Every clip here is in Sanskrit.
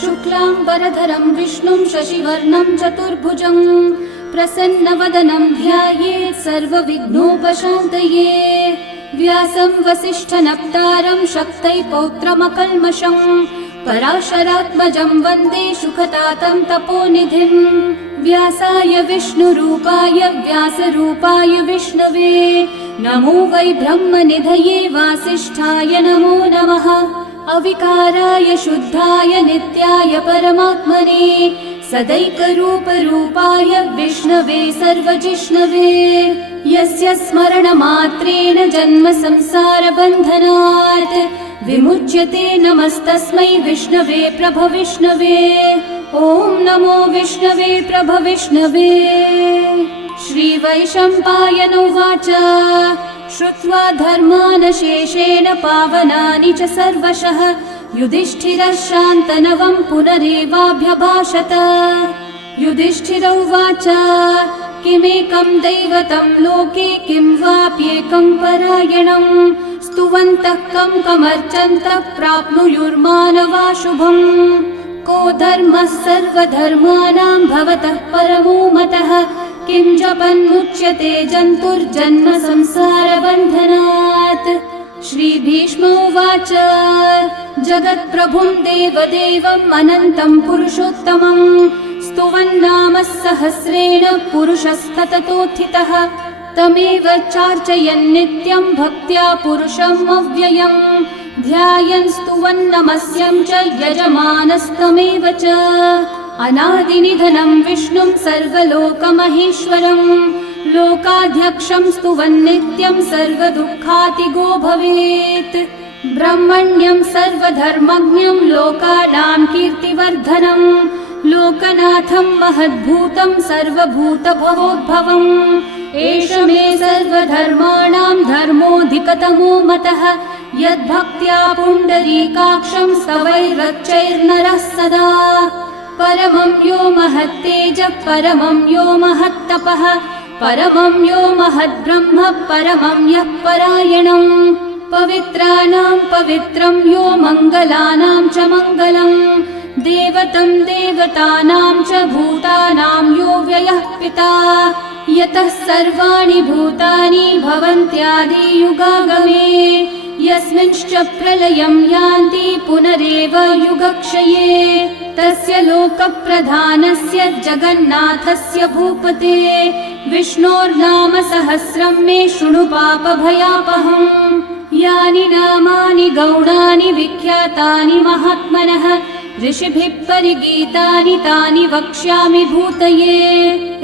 शुक्लांबरधरं विष्णुं शशिवर्णं चतुर्भुजं प्रसन्नवदनं ध्यायेत् सर्वविघ्नोपशान्तये। व्यासं वसिष्ठनप्तारं शक्तै पौत्रमकल्मषं पराशरात्मजं वन्दे सुखतातं तपोनिधिं। व्यासाय विष्णुरूपाय व्यासरूपाय विष्णवे नमो वै ब्रह्मनिधये वासिष्ठाय नमो नमः। अविकाराय शुद्धाय नित्याय परमात्मने सदैकरूपरूपाय विष्णवे सर्वजिष्णवे। यस्य स्मरणमात्रेण जन्म संसारबन्धनात् विमुच्यते नमस्तस्मै विष्णवे प्रभविष्णवे। ॐ नमो विष्णवे प्रभविष्णवे। श्रीवैशम्पायन उवाच श्रुत्वा धर्मानशेषेण पावनानि च सर्वशः युधिष्ठिरः शान्तनवं पुनरेवाभ्यभाषत। युधिष्ठिर उवाच किमेकं दैवतं लोके किं वाप्येकं परायणं स्तुवन्तः कमर्चन्तः प्राप्नुयुर्मानवा शुभम्। को धर्मः सर्वधर्माणां भवतः परमो मतः किं जपन्मुच्यते जन्तुर्जन्म संसारबन्धनात्। श्रीभीष्म उवाच जगत्प्रभुं देवदेवम् अनन्तं पुरुषोत्तमं स्तुवन्नाम सहस्रेण पुरुषस्तततोत्थितः तमेव चार्चयन् नित्यं भक्त्या पुरुषम् अव्ययम् ध्यायन् स्तुवन्नमस्यं च यजमानस्तमेव च। अनादिनिधनं विष्णुं सर्वलोकमहेश्वरं लोकाध्यक्षं स्तुवन्नित्यं सर्वदुःखातिगो भवेत्। ब्रह्मण्यं सर्वधर्मज्ञं लोकानां कीर्तिवर्धनं लोकनाथं महद्भूतं सर्वभूतभवोद्भवम्। एष मे सर्वधर्माणां धर्मोऽधिकतमो मतः यद्भक्त्या पुण्डरीकाक्षं स्तवैरर्चैर्नरः सदा। परमं यो महत्तेजः परमं यो महत्तपः परमं यो महद्ब्रह्म परमं यः परायणं। पवित्राणां पवित्रं यो मङ्गलानां च मङ्गलं देवतं देवतानां च भूतानां यो व्ययः पिता। यतः सर्वाणि भूतानि भवन्त्यादियुगागमे यस्मिंश्च प्रलयं यान्ति पुनरेव युगक्षये तस्य लोकप्रधानस्य जगन्नाथस्य भूपते विष्णोर्नाम सहस्रं मे शृणु पापभयापहम्। यानि नामानि गौणानि विख्यातानि महात्मनः ऋषिभिः परिगीतानि तानि वक्ष्यामि भूतये।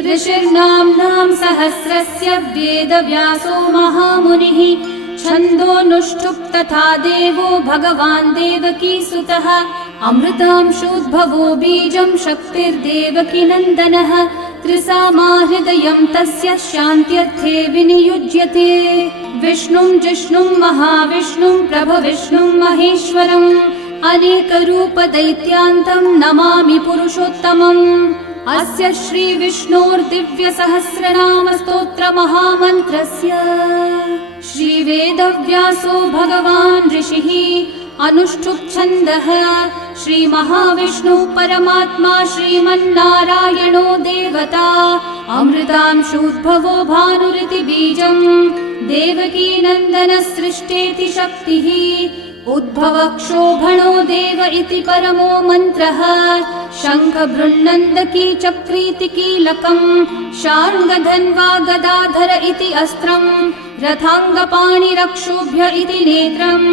ऋषिर्नाम्नां सहस्रस्य वेदव्यासो महामुनिः छन्दोनुष्ठुप् तथा देवो भगवान् देवकीसुतः अमृतांशोद्भवो बीजं शक्तिर्देवकी नन्दनः त्रिसामाहृदयं तस्य शान्त्यर्थे विनियुज्यते। विष्णुं जिष्णुं महाविष्णुं प्रभविष्णुं महेश्वरम् अनेकरूपदैत्यान्तं नमामि पुरुषोत्तमम्। अस्य श्रीविष्णोर्दिव्यसहस्रनामस्तोत्रमहामन्त्रस्य श्रीवेदव्यासो भगवान् ऋषिः अनुष्ठुप् श्रीमहाविष्णुः परमात्मा श्रीमन्नारायणो देवता अमृतांशोद्भवो भानुरिति बीजम् देवकी नन्दनसृष्टेति शक्तिः उद्भवक्षोभणो देव इति परमो मन्त्रः शङ्खबृन्नन्दकी चक्रीति कीलकम् शार्ङ्गधन्वा गदाधर इति अस्त्रम् रथाङ्गपाणिरक्षोभ्य इति नेत्रम्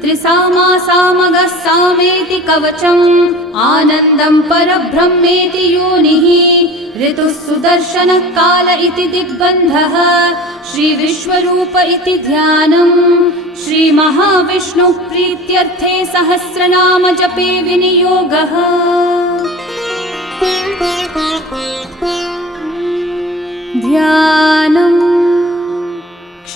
त्रिसामासामगः सामेति कवचम् आनन्दं परब्रह्मेति योनिः ऋतुः सुदर्शनः काल इति दिग्बन्धः श्रीविश्वरूप इति ध्यानम् श्रीमहाविष्णुः प्रीत्यर्थे सहस्रनाम जपे विनियोगः। ध्यानम्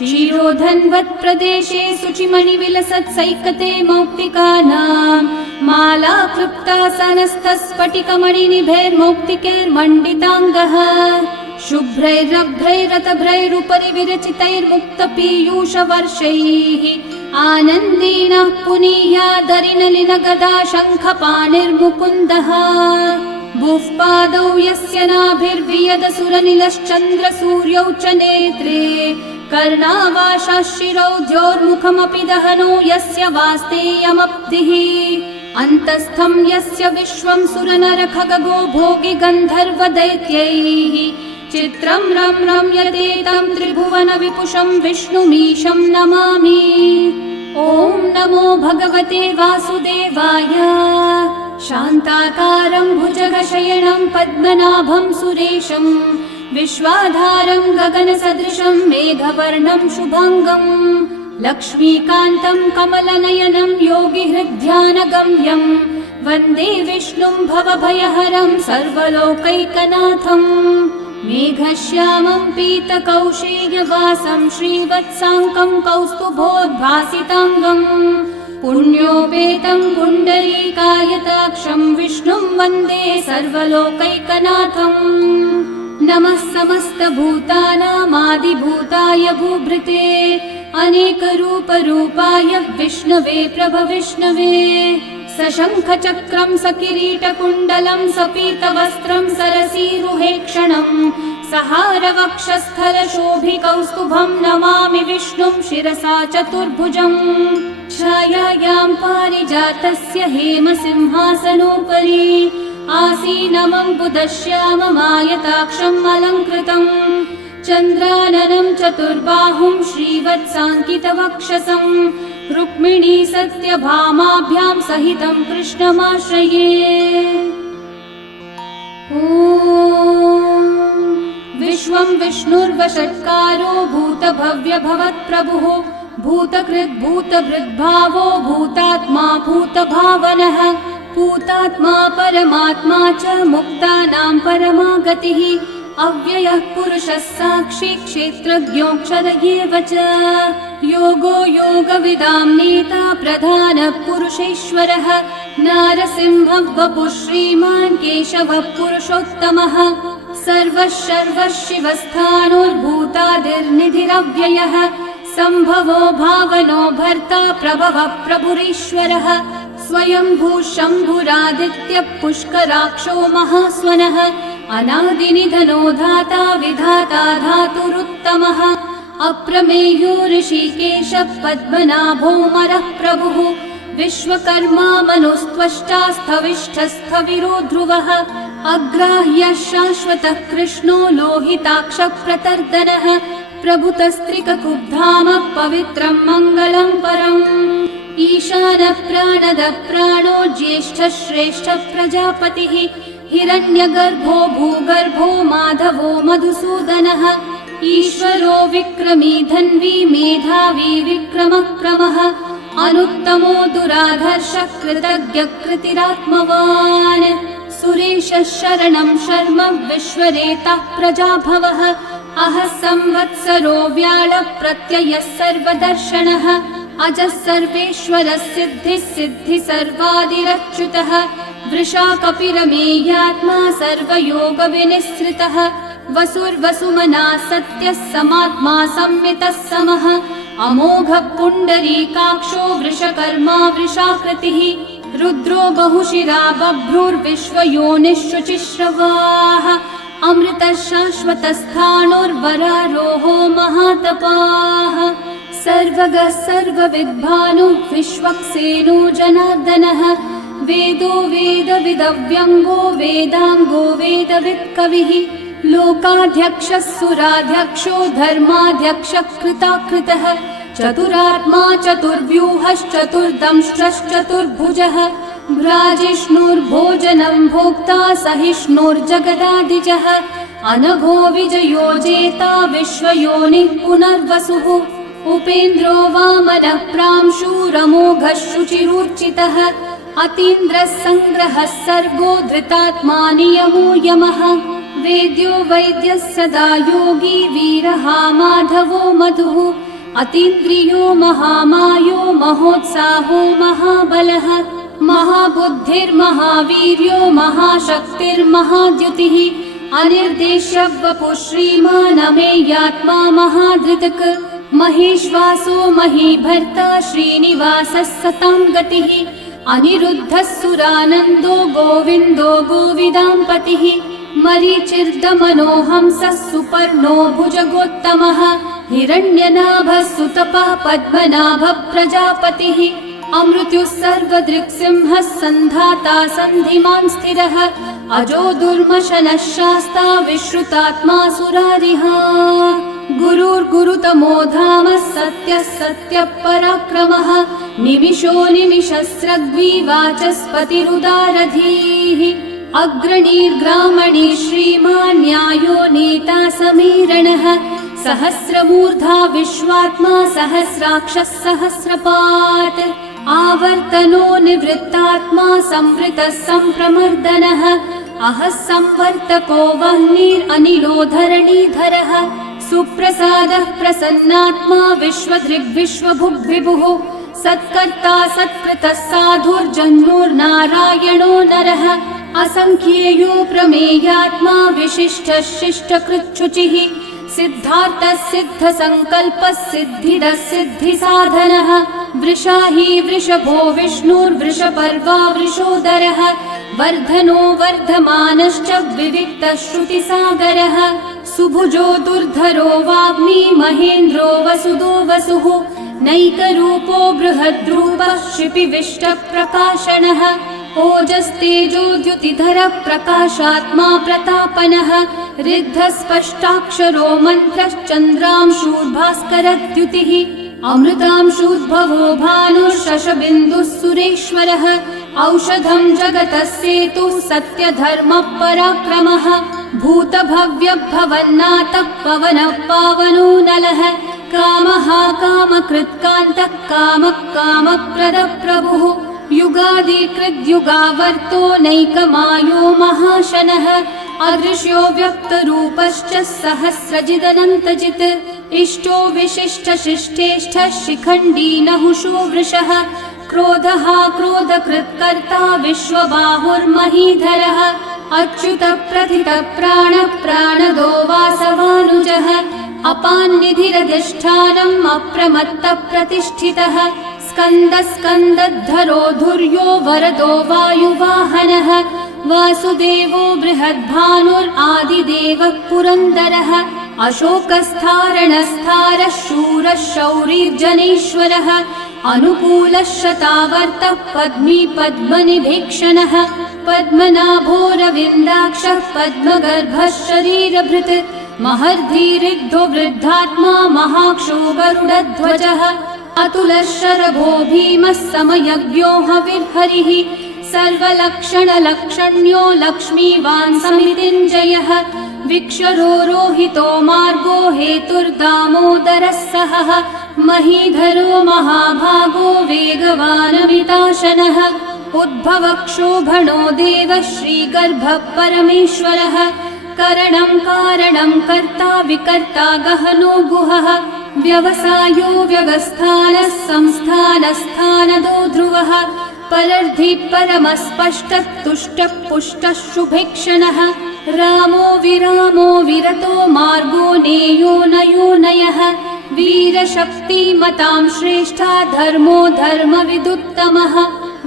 क्षीरोधन्वत्प्रदेशे शुचिमणिविलसत्सैकते मौक्तिकानां माला क्लृप्तासनस्थस्फटिकमणिनिभैर्मौक्तिकैर्मण्डिताङ्गः शुभ्रैरभ्रैरतभ्रैरुपरि विरचितैर्मुक्तपीयूषवर्षैः आनन्देन पुनीयादरिनलिनगदा शङ्खपाणिर्मुकुन्दः भुःपादौ यस्य नाभिर्वियदसुरनिलश्चन्द्रसूर्यौ च नेत्रे कर्णावाशाशिरौ द्योर्मुखमपि दहनो यस्य वास्तेयमब्धिः अन्तस्थं यस्य विश्वं सुरनरखगो भोगि गन्धर्वदैत्यैः चित्रं रं रम्यते तं त्रिभुवनविपुषं विष्णुमीशं नमामि। ॐ नमो भगवते वासुदेवाय। शान्ताकारं भुजगशयनं पद्मनाभं सुरेशं विश्वाधारं गगनसदृशं मेघवर्णं शुभाङ्गं लक्ष्मीकान्तं कमलनयनं योगिहृद्ध्यानगम्यं वन्दे विष्णुं भवभयहरं सर्वलोकैकनाथं मेघश्यामं पीतकौशेयवासं श्रीवत्साङ्कं कौस्तुभोद्भासिताङ्गं पुण्योपेतं पुण्डरीकायताक्षं विष्णुं वन्दे सर्वलोकैकनाथं नमः समस्तभूतानामादिभूताय भूभृते अनेकरूपरूपाय विष्णवे प्रभविष्णवे सशङ्खचक्रं सकिरीटकुण्डलं सपीतवस्त्रं सरसीरुहेक्षणं सहारवक्षस्थलशोभिकौस्तुभं नमामि विष्णुं शिरसा चतुर्भुजं छायायां पारिजातस्य हेमसिंहासनोपरि आसीनमं बुधश्याममायताक्षम् अलङ्कृतं चन्द्राननं चतुर्बाहुं श्रीवत्साङ्कितवक्षसं रुक्मिणी सत्यभामाभ्यां सहितं कृष्णमाश्रये। ॐ विश्वं विष्णुर्वषट्कारो भूतभव्यभवत्प्रभुः भूतकृद्भूतभृद्भावो भूतात्मा भूतभावनः भूतात्मा परमात्मा च मुक्तानां परमा गतिः अव्ययः पुरुषः साक्षी क्षेत्रज्ञोऽक्षर एव च योगो योगविदां नेता प्रधानः पुरुषेश्वरः नारसिंहः वपुः श्रीमान् केशवः पुरुषोत्तमः सर्वः शर्वः शिवस्थाणोर्भूतादिर्निधिरव्ययः सम्भवो भावनो भर्ता प्रभवः प्रभुरीश्वरः स्वयंभू शम्भुरादित्यः पुष्कराक्षो महास्वनः अनादिनिधनो धाता विधाता धातुरुत्तमः अप्रमेयो ऋषिकेशः पद्मनाभोऽमरः प्रभुः विश्वकर्मा मनुस्त्वष्टा स्थविष्ठस्थविरो ध्रुवः अग्राह्यः शाश्वतः कृष्णो लोहिताक्षः प्रतर्दनः प्रभुतस्त्रिककुब्धामः पवित्रं मङ्गलं परम् ईशानः प्राणदः प्राणो ज्येष्ठः श्रेष्ठः प्रजापतिः हिरण्यगर्भो भूगर्भो माधवो मधुसूदनः ईश्वरो विक्रमी धन्वी मेधावी विक्रमक्रमः अनुत्तमो दुराधर्षः कृतज्ञः कृतिरात्मवान् सुरेशः शरणं शर्म विश्वरेतः प्रजाभवः अहः संवत्सरो व्याळः प्रत्ययः सर्वदर्शनः अजः सर्वेश्वरः सिद्धिः सिद्धिः सर्वादिरच्युतः वृषा कपिरमेयात्मा सर्वयोगविनिःसृतः वसुर्वसुमना सत्यः समात्मा संमितः समः अमोघः पुण्डरीकाक्षो वृषकर्मा वृषाकृतिः रुद्रो बहुशिरा बभ्रुर्विश्वयोनिःशुचिश्रवाः अमृतः शाश्वतस्थाणोर्वरारोहो महातपाः सर्वगः सर्वविद्भानुः विश्वक्सेनो जनार्दनः वेदो वेदविदव्यङ्गो वेदाङ्गो वेदवित्कविः लोकाध्यक्षः सुराध्यक्षो धर्माध्यक्षः कृताकृतः चतुरात्मा चतुर्व्यूहश्चतुर्दंष्ट्रश्चतुर्भुजः भ्राजिष्णुर्भोजनं भोक्ता सहिष्णुर्जगदादिजः अनघो विजयो जेता विश्वयोनिः पुनर्वसुः उपेन्द्रो वामनः प्रांशुरमोघः शुचिरूर्चितः अतीन्द्रः सङ्ग्रहः सर्गो धृतात्मा नियमो यमः वेद्यो वैद्यः सदा योगी वीरः माधवो मधुः अतीन्द्रियो महामायो महोत्साहो महाबलः महाबुद्धिर्महावीर्यो महाशक्तिर्महाद्युतिः अनिर्देश्य वपुः श्रीमान् अमेयात्मा महाधृतक् महेश्वासो महीभर्ता श्रीनिवासः सतां गतिः अनिरुद्धः सुरानन्दो गोविन्दो गोविदाम्पतिः मरीचिर्दमनोहंसः सुपर्णो भुजगोत्तमः हिरण्यनाभः सुतपः पद्मनाभः प्रजापतिः अमृत्युः सर्वदृक्सिंहः सन्धाता सन्धिमान् स्थिरः अजो दुर्मशनः शास्ता विश्रुतात्मा सुरारिः गुरुर्गुरुतमो धामः सत्यः सत्यः पराक्रमः निमिषो निमिषस्रग्विवाचस्पतिरुदारधीः अग्रणीर्ग्रामणी श्रीमान् न्यायो नेता समीरणः सहस्रमूर्धा विश्वात्मा सहस्राक्षः सहस्रपात् आवर्तनो निवृत्तात्मा संवृतः संप्रमर्दनः अहः संवर्तको वह्निरनिलो धरणीधरः सुप्रसादः प्रसन्नात्मा विश्वदृग्विश्वभुग्विभुः सत्कर्ता सत्कृतः साधुर्जन्मुर्नारायणो नरः असंख्येयो प्रमेयात्मा विशिष्टः शिष्टकृच्छुचिः सिद्धार्थः सिद्धसङ्कल्पः सिद्धिदः सिद्धिसाधनः वृषाही वृषभो विष्णुर्वृषपर्वा वृषोदरः वर्धनो वर्धमानश्च विविक्तः श्रुतिसागरः सुभुजो दुर्धरो वाग्मी महेन्द्रो वसुदो वसुः नैकरूपो बृहद्रूपः क्षिपिविष्टप्रकाशनः ओजस्तेजोद्युतिधरः प्रकाशात्मा प्रतापनः ऋद्धस्पष्टाक्षरो मन्त्रश्चन्द्रांशूर्भास्करद्युतिः अमृतांशूद्भवो भानुर्शशबिन्दुः सुरेश्वरः औषधं जगतः सेतुः सत्यधर्मः पराक्रमः भूतभव्यभवन्नाथः पवनः पावनो नलः कामः कामकृत्कान्तः कामः कामप्रदः प्रभुः युगादिकृद्युगावर्तो नैकमायो महाशनः अदृश्यो व्यक्तरूपश्च सहस्रजिदनन्तजित् इष्टो विशिष्टशिष्टेष्ठः शिखण्डी नहुषो वृषः क्रोधः क्रोधकृत्कर्ता विश्वबाहुर्महीधरः अच्युतः प्रथितः प्राणः प्राणदो वासवानुजः अपान्निधिरधिष्ठानम् अप्रमत्तः प्रतिष्ठितः स्कन्दस्कन्दद्धरो धुर्यो वरदो वायुवाहनः वासुदेवो बृहद्भानुरादिदेवः पुरन्दरः अशोकस्थारणस्थारः शूरः शौरिर्जनेश्वरः अनुकूलः शतावर्तः पद्मी पद्मनिभीक्षणः पद्मनाभोरविन्दाक्षः पद्मगर्भः शरीरभृत् महर्धिरिग्धो वृद्धात्मा महाक्षो गरुडध्वजः अतुलः शरभो भीमः समयज्ञो हविर्हरिः सर्वलक्षणलक्षण्यो लक्ष्मीवान् समितिञ्जयः विक्षरो रोहितो मार्गो हेतुर्दामोदरः सहः महीधरो महाभागो वेगवानमिताशनः उद्भवक्षोभणो देवः श्रीगर्भः परमेश्वरः करणं कारणं कर्ता विकर्ता गहनो गुहः व्यवसायो व्यवस्थानः संस्थानस्थानदो ध्रुवः परर्धि परमस्पष्टः तुष्टः पुष्टः शुभेक्षणः रामो विरामो विरतो मार्गो नेयो नयो नयः वीरशक्तिमतां श्रेष्ठा धर्मो धर्मविदुत्तमः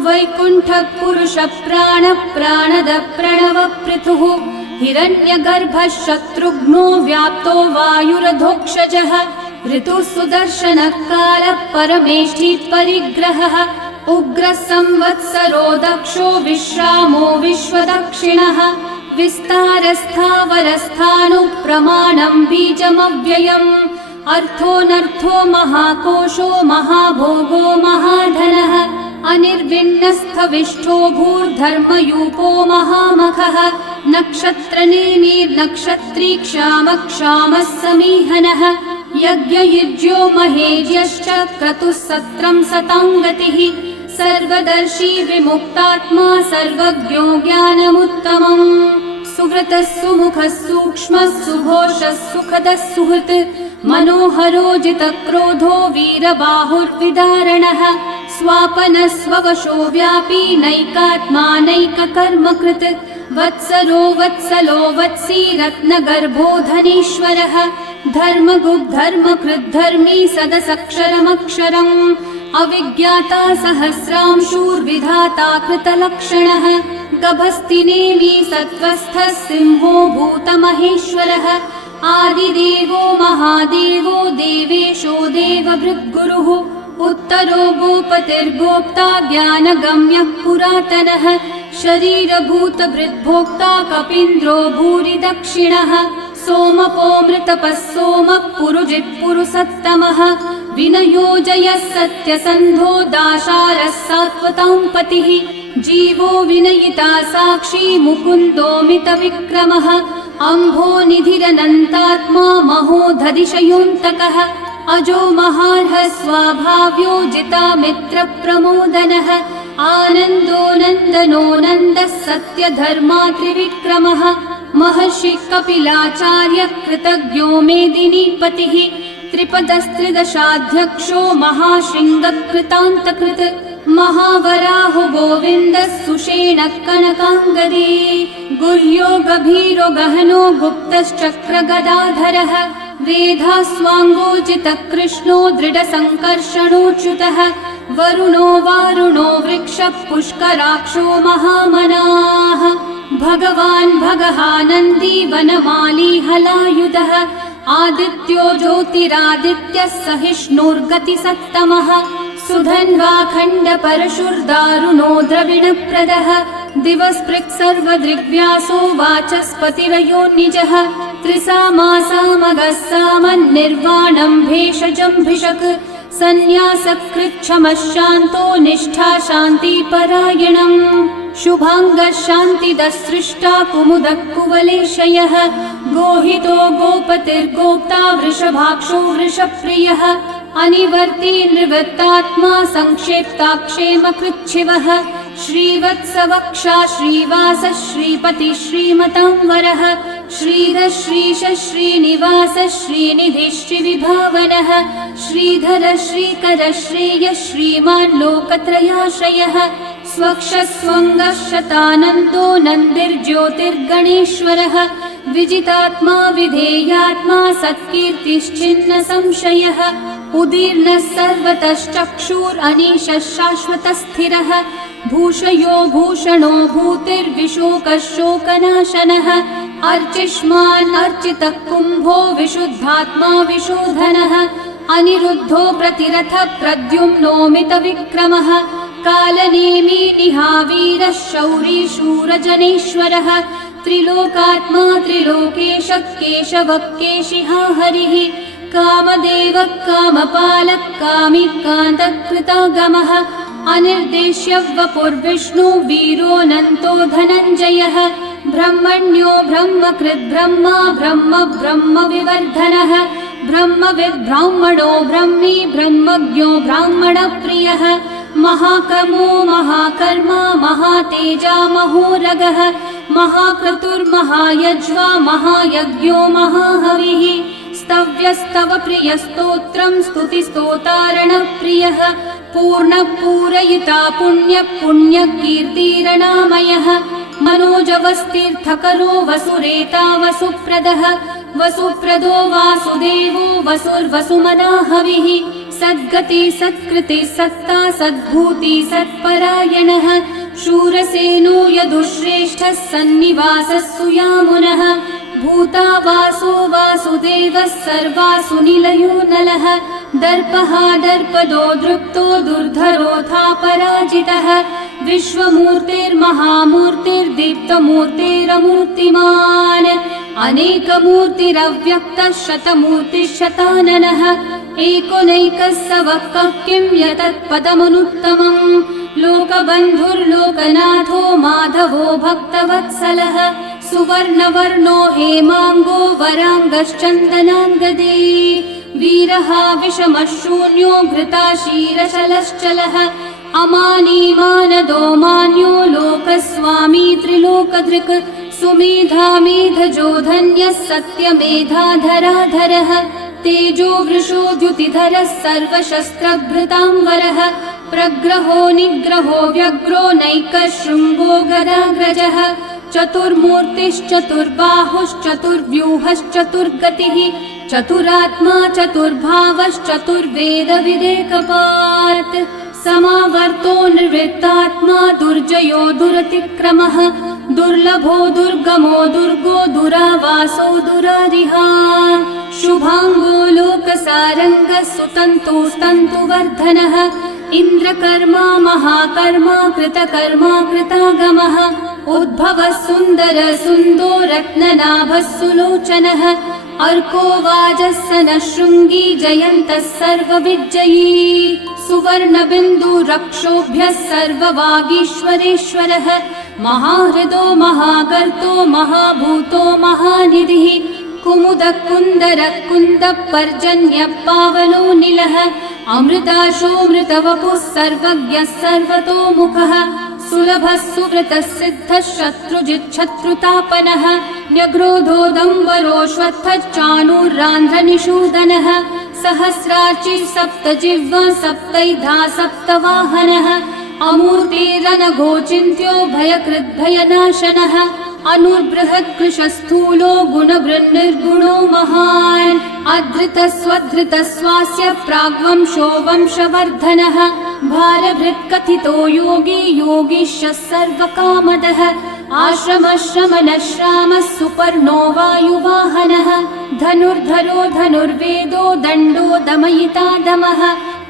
वैकुण्ठः पुरुषः प्राणः प्राणदः प्रणवपृथुः हिरण्यगर्भः शत्रुघ्नो व्याप्तो वायुरधोक्षजः ऋतुः सुदर्शनः कालः परमेष्ठी परिग्रहः उग्रः संवत्सरो दक्षो विश्रामो विश्वदक्षिणः विस्तारस्थावरस्थानुप्रमाणं बीजमव्ययम् अर्थोऽनर्थो महाकोशो महाभोगो महाधनः अनिर्विण्णस्थविष्ठो भूर्धर्मयूपो महामखः नक्षत्रनेमिर्नक्षत्री क्षामः समीहनः यज्ञयुज्यो महेज्यश्च क्रतुः सत्रं सताङ्गतिः सर्वदर्शी विमुक्तात्मा सर्वज्ञो ज्ञानमुत्तमम् सुव्रतः सुमुखः सूक्ष्मः सुघोषः सुखदः सुहृत् मनोहरोजितक्रोधो वीरबाहुर्विदारणः स्वापनस्ववशो व्यापी नैकात्मानैककर्मकृत् वत्सरो वत्सलो वत्सी रत्नगर्भो धनीश्वरः धर्मगुग्धर्मकृद्धर्मी सदसक्षरमक्षरम् अविज्ञाता सहस्रांशूर्विधाता कृतलक्षणः गभस्तिनेमि सत्त्वस्थः सिंहो भूतमहेश्वरः आदिदेवो महादेवो देवेशो देवभृद्गुरुः उत्तरो गोपतिर्गोप्ता ज्ञानगम्यः पुरातनः शरीरभूतभृद्भोक्ता कपीन्द्रो भूरि दक्षिणः सोमपो मृतपः सोमः पुरुजित्पुरुसत्तमः विनयोजयः सत्यसन्धो दाशारः सात्वतां पतिः जीवो विनयिता साक्षी मुकुन्दोमितविक्रमः अम्भो निधिरनन्तात्मा महोदधिशयोऽन्तकः अजो महार्हः स्वाभाव्यो जितामित्रप्रमोदनः आनन्दो नन्दनो नन्दः सत्यधर्मात्रिविक्रमः महर्षिः कपिलाचार्यः कृतज्ञो मेदिनीपतिः त्रिपदस्त्रिदशाध्यक्षो महाशृङ्गकृतान्तकृत् महावराहो गोविन्दः सुषेणः कनकाङ्गदे गुह्यो गभीरो गहनो गुप्तश्चक्रगदाधरः वेधास्वाङ्गोजितकृष्णो दृढसङ्कर्षणोच्युतः वरुणो वारुणो वृक्षः पुष्कराक्षो महामनाः भगवान् भगहानन्दी वनमाली हलायुधः आदित्यो ज्योतिरादित्यः सहिष्णुर्गतिसत्तमः सुधन्वाखण्डपरशुर्दारुणो द्रविणप्रदः दिवस्पृक् सर्वदृग्व्यासो वाचस्पतिरयो निजः त्रिसामासामगः सामन्निर्वाणं भेषजम्भिषक् सन्न्यासकृच्छमः शान्तो निष्ठा शान्तिपरायणम् शुभाङ्गः शान्तिदः सृष्टा कुमुदः कुवलेशयः गोहितो गोपतिर्गोप्ता वृषभाक्षो वृषप्रियः अनिवर्ती निवृत्तात्मा संक्षेप्ताक्षेमकृच्छिवः श्रीवत्सवक्षा श्रीवासः श्रीपतिः श्रीमतांवरः श्रीधः श्रीशः श्रीनिवासः श्रीनिधिः श्रीविभावनः श्रीधरः श्रीकरः श्रेयः श्रीमान् लोकत्रयाश्रयः स्वक्षः स्वङ्गः शतानन्दो नन्दिर्ज्योतिर्गणेश्वरः विजितात्मा विधेयात्मा सत्कीर्तिश्चिन्न संशयः उदीर्णः सर्वतश्चक्षुरनीशः शाश्वतस्थिरः भूषयो भूषणो भूतिर्विशोकः शोकनाशनः अर्चिष्मान् अर्चितः कुम्भो विशुद्धात्मा विशोधनः अनिरुद्धो प्रतिरथः प्रद्युम्नोमितविक्रमः कालनेमी निहावीरः शौरी शूरजनेश्वरः त्रिलोकात्मा त्रिलोकेशः केशवः केशिहा हरिः कामदेवः कामपालः कामी कान्तकृतागमः अनिर्देश्य वपुर्विष्णु वीरोऽनन्तो धनञ्जयः ब्रह्मण्यो ब्रह्मकृद् ब्रह्मा ब्रह्म ब्रह्मविवर्धनः ब्रह्मविद् ब्राह्मणो ब्रह्मी ब्रह्मज्ञो ब्राह्मणप्रियः महाकर्मो महाकर्मा महातेजा महोरगः महाक्रतुर्महायज्वा महायज्ञो महाहविः स्तव्यस्तव प्रियस्तोत्रं स्तुतिस्तोतारणप्रियः पूर्णपूरयिता पुण्यकीर्तिरणामयः मनोजवस्तीर्थकरो वसुरेता वसुप्रदः वसुप्रदो वासुदेवो वसुर्वसुमनाहविः सद्गति सत्कृति सत्ता सद्भूति सत्परायणः शूरसेनो यदुश्रेष्ठः सन्निवासः सुयामुनः भूता वासो वासुदेवः सर्वासु निलयो नलः दर्पः दर्पदो दृप्तो दुर्धरोऽथा पराजितः विश्वमूर्तिर्महामूर्तिर्दीप्तमूर्तिरमूर्तिमान् अनेकमूर्तिरव्यक्तः शतमूर्तिशताननः एकोनैकः स वक्कः किं यतत्पदमनुत्तमम् लोकबन्धुर्लोकनाथो माधवो भक्तवत्सलः सुवर्णवर्णो हेमाङ्गो वराङ्गश्चन्दनाङ्गदे वीरः विषमः शून्यो घृताशीरशलश्चलः अमानी मानदो मान्यो लोकस्वामी त्रिलोकधृक् सुमेधा मेधजो धन्यः सत्यमेधाधराधरः तेजो वृषो द्युतिधरः सर्वशस्त्रभृतांवरः प्रग्रहो निग्रहो व्यग्रो नैकः शृङ्गो गदाग्रजः चतुर्मूर्तिश्चतुर्बाहुश्चतुर्व्यूहश्चतुर्गतिः चतुरात्मा चतुर्भावश्चतुर्वेदविदेकपात् समावर्तो निर्वृत्तात्मा दुर्जयो दुरतिक्रमः दुर्लभो दुर्गमो दुर्गो दुरावासो दुरारिहा शुभांगो लोकसारङ्गः सुतन्तुस्तन्तुवर्धनः इन्द्रकर्मा महाकर्मा कृतकर्मा कृतागमः उद्भवः सुन्दर सुन्दो रत्ननाभः सुलोचनः अर्को वाजस्सनः शृङ्गी जयन्तः सर्वविजयी सुवर्णबिन्दुरक्षोभ्यः सर्ववागीश्वरेश्वरः महाहृदो महागर्तो महाभूतो महानिधिः कुमुदः कुन्दरः कुन्दः पर्जन्यः पावनो निलः अमृताशोऽमृतवपुः सर्वज्ञः सर्वतोमुखः सुलभः सुव्रतः सिद्धः शत्रुजिच्छत्रुतापनः न्यग्रोधोदम्बरोऽश्वत्थश्चाणूरान्ध्रनिषूदनः सहस्रार्ची सप्तजिह्वा सप्तैधा सप्तवाहनः अमूर्तिरनघोचिन्त्यो भयकृद्भयनाशनः अनुर्बृहत्कृशस्थूलो गुणभृन्निर्गुणो महान् अधृतस्वधृतस्वास्य प्राग्वंशो वंशवर्धनः भारभृत्कथितो योगी योगीशः सर्वकामदः आश्रमश्रमणश्रामः सुपर्णो वायुवाहनः धनुर्धरो धनुर्वेदो दण्डो दमयिता दमः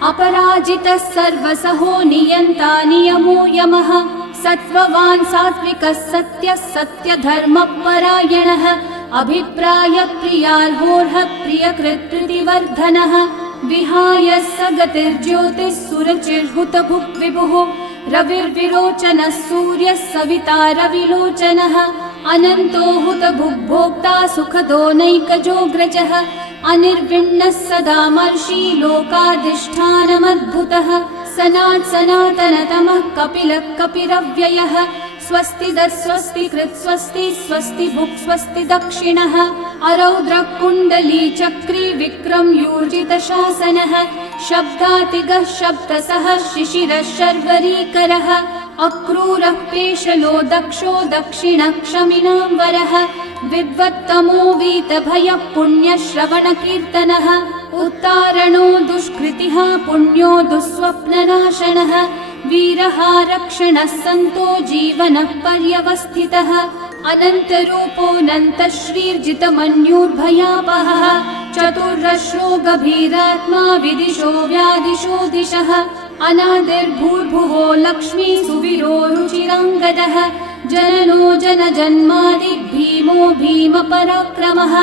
अपराजितः सर्वसहो नियन्ता नियमो यमः सत्त्ववान् सात्विकः सत्यः सत्यधर्मपरायणः अभिप्रायप्रियार्होर्हः प्रियकृत्प्रीतिवर्धनः विहाय स गतिर्ज्योतिः सुरचिर्हुतभुक् विभुः रविर्विरोचनः सूर्यः सविता रविलोचनः अनन्तो हुतभुग्भोक्ता सुखदो नैकजोऽग्रजः अनिर्विण्णः सदा मर्षि लोकाधिष्ठानमद्भुतः सनात् सनातनतमः कपिलः कपिरव्ययः स्वस्तिदः स्वस्तिकृत् स्वस्ति स्वस्ति भुक् स्वस्ति दक्षिणः अरौद्रः कुण्डली चक्री विक्रम यूर्जितशासनः शब्दातिगः शब्दसः शिशिरः शर्वरीकरः अक्रूरः पेशलो दक्षो दक्षिणः क्षमिनाम्बरः विद्वत्तमो वीतभयः पुण्यश्रवणकीर्तनः उत्तारणो दुष्कृतिः पुण्यो दुःस्वप्ननाशनः वीरः रक्षणः सन्तो जीवनः पर्यवस्थितः अनन्तरूपोऽनन्तश्रीर्जितमन्युर्भयापहः चतुर्रश्रो गभीरात्मा विदिशो व्यादिशो दिशः अनादिर्भूर्भुवो लक्ष्मी सुवीरो रुचिराङ्गदः जननो जनजन्मादि भीमो भीमपराक्रमः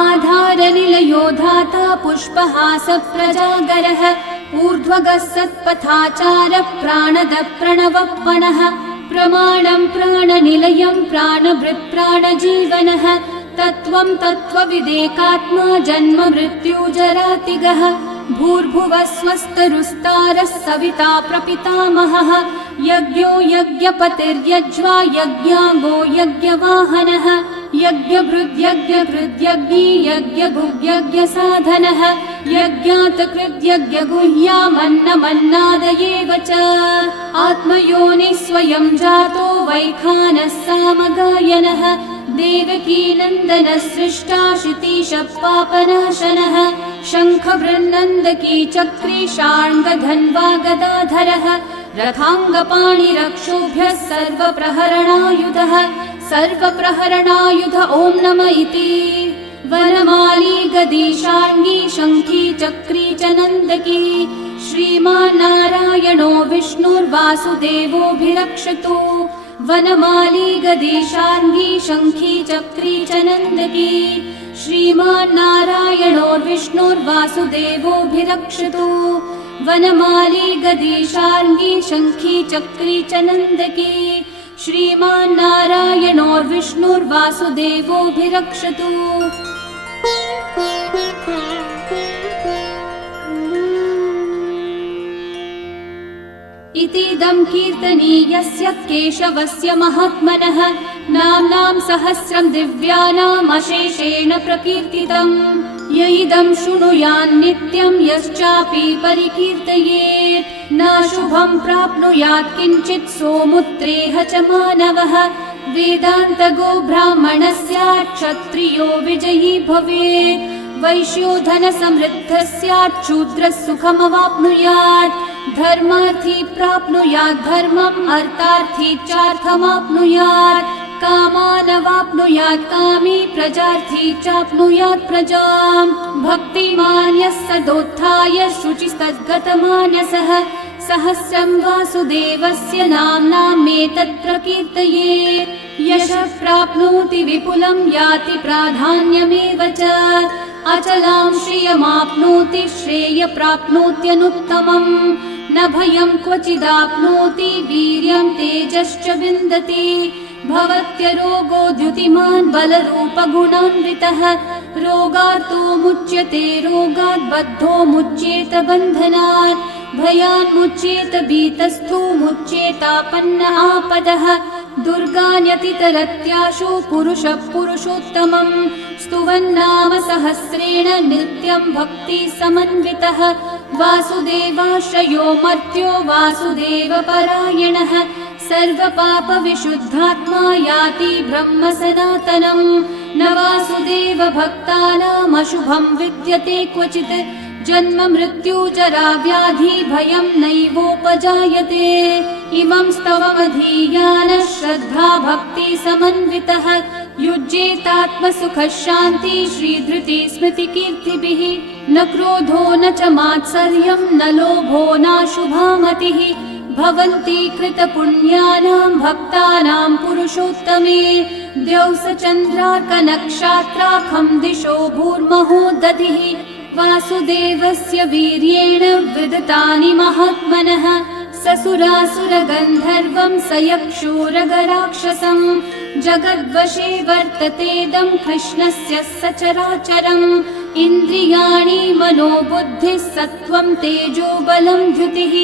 आधारनिलयो धाता पुष्पहासः प्रजागरः ऊर्ध्वगः सत्पथाचारः प्राणदः प्रणवप्पणः प्रमाणं प्राणनिलयं प्राणभृत् प्राणजीवनः तत्त्वं तत्त्वविदेकात्मा जन्म मृत्युजरातिगः भूर्भुवः स्वस्तरुस्तारः सविता प्रपितामहः यज्ञो यज्ञपतिर्यज्वा यज्ञाङ्गो यज्ञवाहनः यज्ञभृद्यज्ञकृद्यज्ञी यज्ञभुग्यज्ञसाधनः यज्ञातकृद्यज्ञगुह्यामन्नमन्नादयेव च आत्मयोनिः स्वयं जातो वैखानः सामगायनः देवकीनन्दनः सृष्टा शितीशः पापनाशनः शङ्खबृन्नन्दकी चक्री शार्ङ्गधन्वा गदाधरः रथाङ्गपाणिरक्षोभ्यः सर्वप्रहरणायुधः सर्वप्रहरणायुध ॐ नम इति वनमाली गदी शार्ङ्गी शङ्खी चक्री च नन्दकी श्रीमान्नारायणो विष्णुर्वासुदेवोऽभिरक्षतु वनमाली गदी शार्ङ्गी शङ्खी चक्री च नन्दकी श्रीमान्नारायणो विष्णुर्वासुदेवोऽभिरक्षतु वनमाली गदी शार्ङ्गी शङ्खी चक्री च नन्दकी श्रीमान्नारायणो विष्णुर्वासुदेवोऽभिरक्षतु इतीदं कीर्तनीयस्य केशवस्य महात्मनः नाम्नां सहस्रं दिव्यानाम् अशेषेण प्रकीर्तितम् य इदं शृणुयान्नित्यं यश्चापि परिकीर्तयेत् नाशुभं प्राप्नुयात् किञ्चित् सोमुत्रेह च मानवः वेदान्तगो ब्राह्मणः स्यात् क्षत्रियो विजयी भवेत् वैश्यो धनसमृद्धः स्यात् शूद्रः सुखमवाप्नुयात् धर्मार्थी प्राप्नुयात् धर्मम् अर्थार्थी चार्थमाप्नुयात् कामानवाप्नुयात् कामी प्रजार्थी चाप्नुयात् प्रजाम् भक्तिमान् यः सदोत्थाय शुचिस्तद्गतमानसः सहस्रं वासुदेवस्य नाम्नामेतत् प्रकीर्तये यशः प्राप्नोति विपुलं याति प्राधान्यमेव च अचलां श्रियमाप्नोति श्रेय प्राप्नोत्यनुत्तमम् न भयं क्वचिदाप्नोति वीर्यं तेजश्च विन्दति भवत्यरोगो द्युतिमान् बलरूपगुणान्वितः रोगार्तो मुच्यते रोगात् बद्धो मुच्येत बन्धनात् भयान् मुच्येत भीतस्थो मुच्येतापन्न आपदः दुर्गान्यतितरत्याशु पुरुषः पुरुषोत्तमम् स्तुवन्नाम सहस्रेण नित्यं भक्ति समन्वितः वासुदेवाश्रयो मर्त्यो वासुदेवपरायणः सर्वपापविशुद्धात्मा याति ब्रह्म सनातनम् न वासुदेव भक्तानामशुभं विद्यते क्वचित् जन्म मृत्यु जरा व्याधि भयं नैवोपजायते इमं स्तवमधीयानः श्रद्धा भक्ति समन्वितः युज्येतात्मसुखः शान्ति श्रीधृति स्मृति कीर्तिभिः न क्रोधो न च मात्सर्यं न लोभो नाशुभा मतिः भवन्ति कृतपुण्यानां भक्तानां पुरुषोत्तमे द्यौस चन्द्रार्कनक्षत्राखं दिशो भूर्महो दधिः वासुदेवस्य वीर्येण विदतानि महात्मनः ससुरासुरगन्धर्वं स यक्षोरगराक्षसं जगद्वशे वर्ततेदं कृष्णस्य सचराचरम् इन्द्रियाणि मनोबुद्धिः सत्त्वं तेजो बलं द्युतिः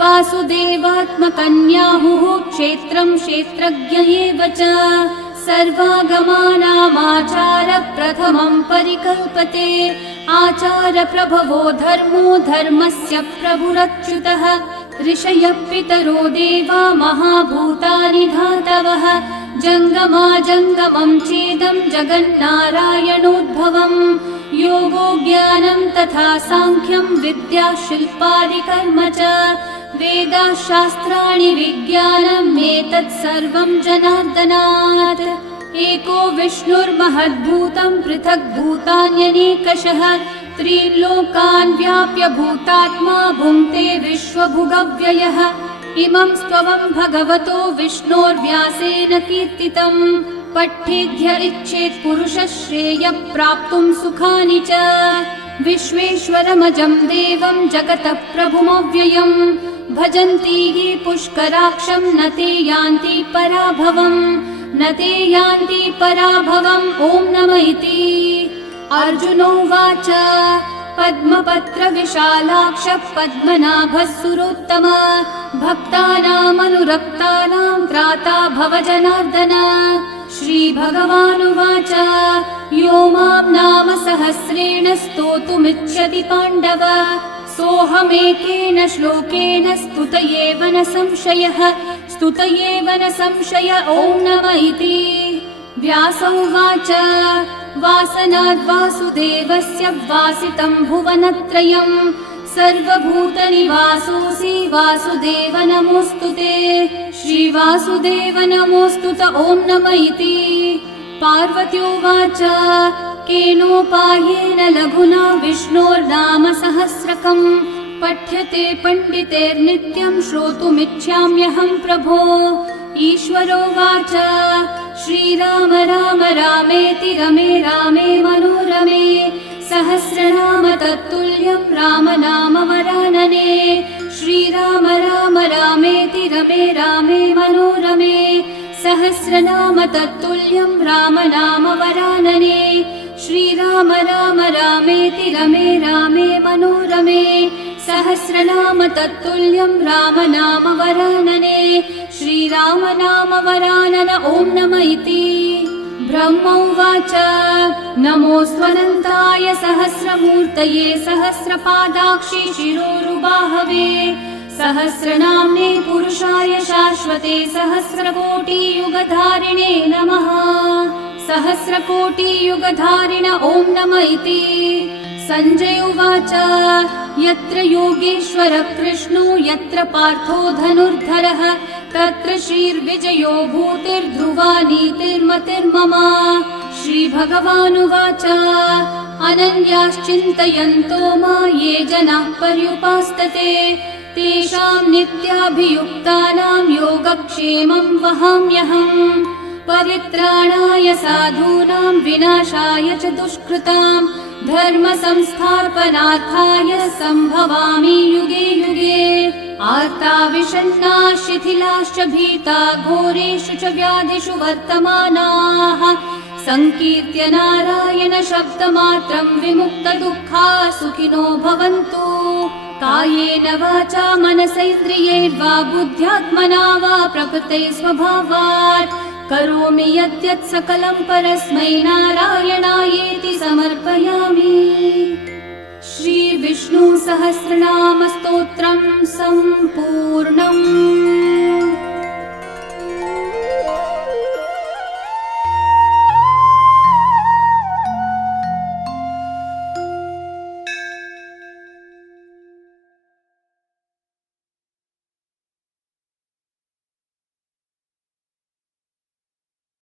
वासुदेवात्मकन्याहुः क्षेत्रं क्षेत्रज्ञ एव च सर्वागमानामाचार प्रथमं परिकल्पते आचार प्रभवो धर्मो धर्मस्य प्रभुरच्युतः ऋषयः पितरो देवा महाभूतानि धातवः जङ्गमा जङ्गमं चेदं जगन्नारायणोद्भवम् योगो ज्ञानं तथा साङ्ख्यं विद्या शिल्पादिकर्म च वेदाः शास्त्राणि विज्ञानम् एतत् सर्वं जनार्दनात् एको विष्णुर्महद्भूतं पृथक् भूतान्यनेकशः त्रीन् लोकान् व्याप्य भूतात्मा भुङ्क्ते विश्वभुगव्ययः इमं स्तवं भगवतो विष्णोर्व्यासेन कीर्तितम् पठ्येद्य इच्छेत् पुरुषः श्रेयः प्राप्तुं सुखानि च विश्वेश्वरमजं देवं जगतः प्रभुमव्ययम् भजन्ति ये पुष्कराक्षं न ते यान्ति पराभवम् न ते यान्ति पराभवम् ॐ नमः इति अर्जुनोवाच पद्मपत्रविशालाक्ष पद्मनाभः सुरोत्तम भक्तानामनुरक्तानां त्राता भव जनार्दन श्रीभगवानुवाच यो मां नाम सहस्रेण स्तोतुमिच्छति पाण्डव सोऽहमेकेन श्लोकेन स्तुत एव न संशयः स्तुत एव न संशय ॐ नमः इति व्यास उवाच वासनाद् वासुदेवस्य वासितं भुवनत्रयम् सर्वभूतनिवासोऽसि वासुदेव नमोऽस्तु ते श्रीवासुदेव नमोऽस्तु त ॐ नमः इति पार्वत्योवाच केनोपायेन लघुना विष्णोर्नाम सहस्रकम् पठ्यते पण्डितेर्नित्यं श्रोतुमिच्छाम्यहं प्रभो ईश्वरोवाच श्रीराम राम रामेति रमे रामे मनोरमे सहस्रनाम तत्तुल्यं राम नाम वरानने श्रीराम राम रामेति रमे रामे मनोरमे सहस्रनाम तत्तुल्यं राम नाम वरानने श्रीराम राम रामेति रमे रामे मनोरमे सहस्रनाम तत्तुल्यं राम नाम वरानने श्रीराम नाम वरानन ॐ नमः इति ब्रह्म उवाच नमोऽस्त्वनन्ताय सहस्रमूर्तये सहस्रपादाक्षि शिरोरुबाहवे सहस्रनाम्ने पुरुषाय शाश्वते सहस्रकोटियुगधारिणे नमः। सहस्रकोटियुगधारिण ॐ नम इति। सञ्जय उवाच यत्र योगेश्वर कृष्णो यत्र पार्थो धनुर्धरः तत्र श्रीर्विजयो भूतिर्ध्रुवा नीतिर्मतिर्मम। श्रीभगवानुवाच अनन्याश्चिन्तयन्तो मा ये जनाः पर्युपासते तेषां नित्याभियुक्तानां योगक्षेमं वहाम्यहम्। परित्राणाय साधूनां विनाशाय च दुष्कृतां धर्म संस्थापनार्थाय सम्भवामि युगे युगे। आर्ता विषण्णा शिथिलाश्च भीता घोरेषु च व्याधिषु वर्तमानाः संकीर्त्य नारायण शब्दमात्रं विमुक्तदुःखा सुखिनो भवन्तु। कायेन वाचा मनसैन्द्रियैर्वा बुद्ध्यात्मना वा प्रकृते स्वभावात् करोमि यद्यत् सकलं परस्मै नारायणायेति समर्पयामि। श्री विष्णु सहस्रनाम स्तोत्रं सम्पूर्णम्।